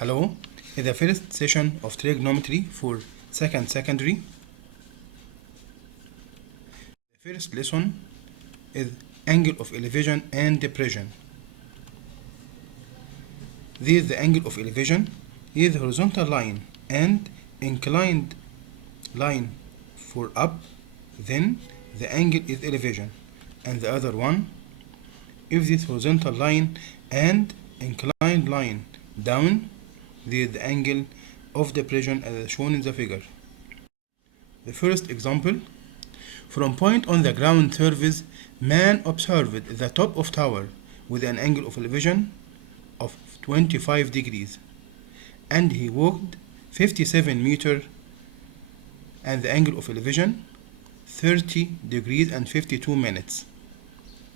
Hello, in the first session of trigonometry for second secondary. The first lesson is angle of elevation and depression. This is the angle of elevation. Here is the horizontal line and inclined line for up, then the angle is elevation. And the other one, if this horizontal line and inclined line down, this is the angle of depression as shown in the figure. The first example, from point on the ground surface, man observed the top of tower with an angle of elevation of 25 degrees, and he walked 57 meters and the angle of elevation 30 degrees and 52 minutes.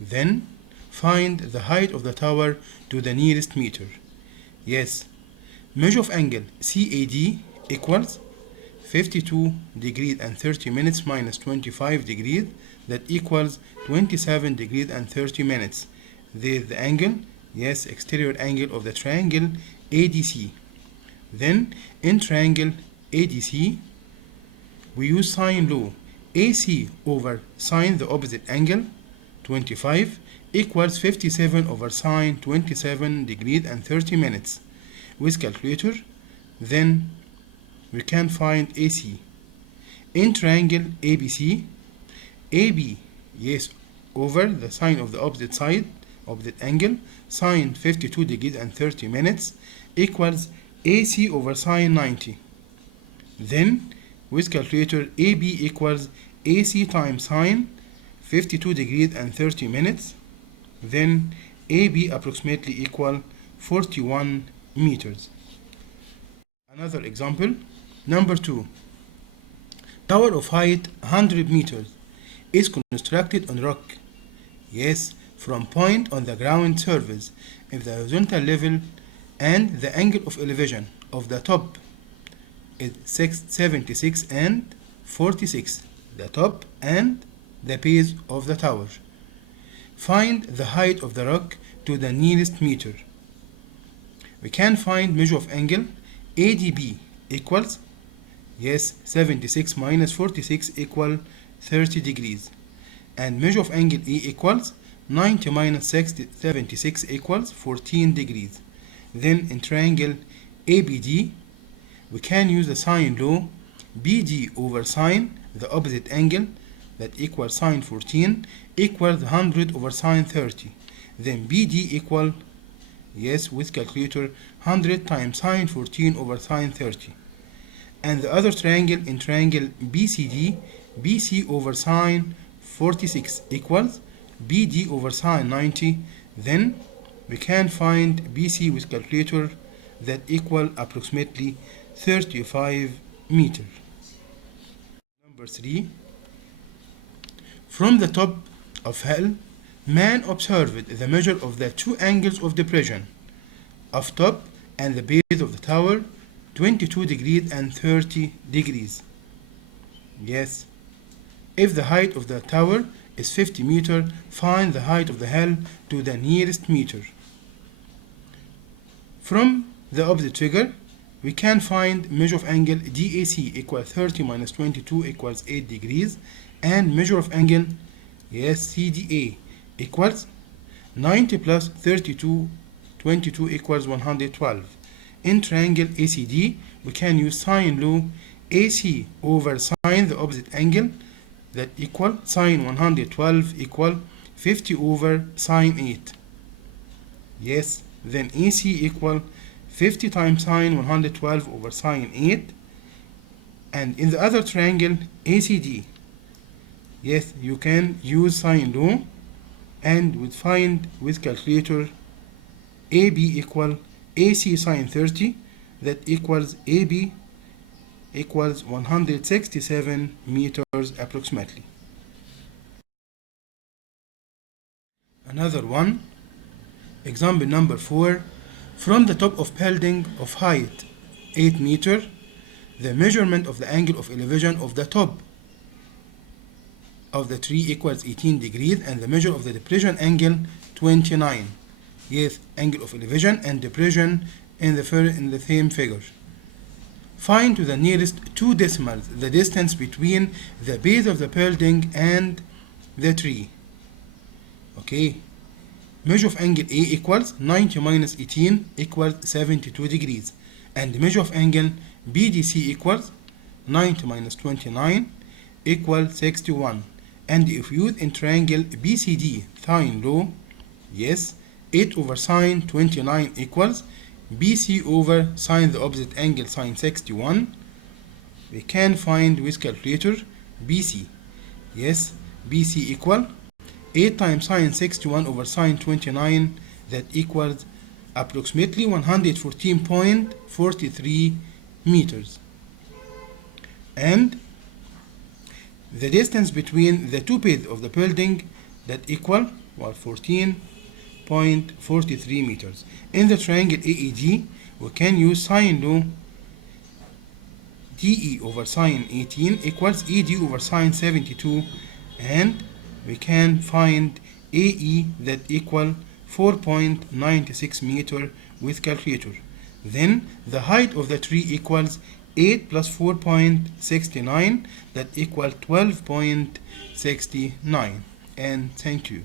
Then find the height of the tower to the nearest meter. Yes, measure of angle CAD equals 52 degrees and 30 minutes minus 25 degrees, that equals 27 degrees and 30 minutes. This is the angle, yes, exterior angle of the triangle ADC. Then in triangle ADC, we use sine law. AC over sine the opposite angle 25 equals 57 over sine 27 degrees and 30 minutes. With calculator, then we can find AC. In triangle ABC, AB, yes, over the sine of the opposite side, opposite angle, sine 52 degrees and 30 minutes equals AC over sine 90. Then with calculator, AB equals AC times sine 52 degrees and 30 minutes. Then AB approximately equal 41 meters. Another example, number 2. Tower of height 100 meters is constructed on rock. Yes, from point on the ground surface, if the horizontal level and the angle of elevation of the top is 76 and 46, the top and the base of the tower. Find the height of the rock to the nearest meter. We can find measure of angle ADB equals, yes, 76 minus 46 equal 30 degrees, and measure of angle E equals 90 minus 76 equals 14 degrees. Then in triangle ABD, we can use the sine law. BD over sine the opposite angle, that equals sine 14 equals 100 over sine 30. Then BD equal, yes, with calculator, 100 times sine 14 over sine 30. And the other triangle in triangle BCD, BC over sine 46 equals BD over sine 90. Then we can find BC with calculator, that equal approximately 35 meters. Number 3. From the top of hell, man observed the measure of the two angles of depression of top and the base of the tower, 22 degrees and 30 degrees. Yes, if the height of the tower is 50 meters, find the height of the hell to the nearest meter. From the opposite figure, we can find measure of angle DAC equals 30 minus 22 equals 8 degrees, and measure of angle, yes, CDA equals 90 plus 32, 22 equals 112. In triangle ACD, we can use sine law. AC over sine the opposite angle, that equal sine 112 equal 50 over sine 8. Yes, then AC equal 50 times sine 112 over sine 8. And in the other triangle ACD, yes, you can use sine law and would find with calculator AB equal AC sine 30, that equals AB equals 167 meters approximately. Another one, example number 4. From the top of building of height 8 meters, the measurement of the angle of elevation of the top of the tree equals 18 degrees, and the measure of the depression angle 29. Yes, angle of elevation and depression in the same figure. Find to the nearest 2 decimals the distance between the base of the building and the tree. Okay. Measure of angle A equals 90 minus 18 equals 72 degrees. And measure of angle BDC equals 90 minus 29 equals 61. And if used in triangle BCD sine rule, yes, 8 over sine 29 equals BC over sine the opposite angle sine 61. We can find with calculator BC. Yes, BC equal 8 times sine 61 over sine 29, that equals approximately 114.43 meters. And the distance between the two bases of the building, that equal 14.43 meters. In the triangle AED, we can use sine rule. DE over sine 18 equals ED over sine 72, and we can find AE, that equal 4.96 meter with calculator. Then the height of the tree equals 8 plus 4.69, that equal 12.69. And thank you.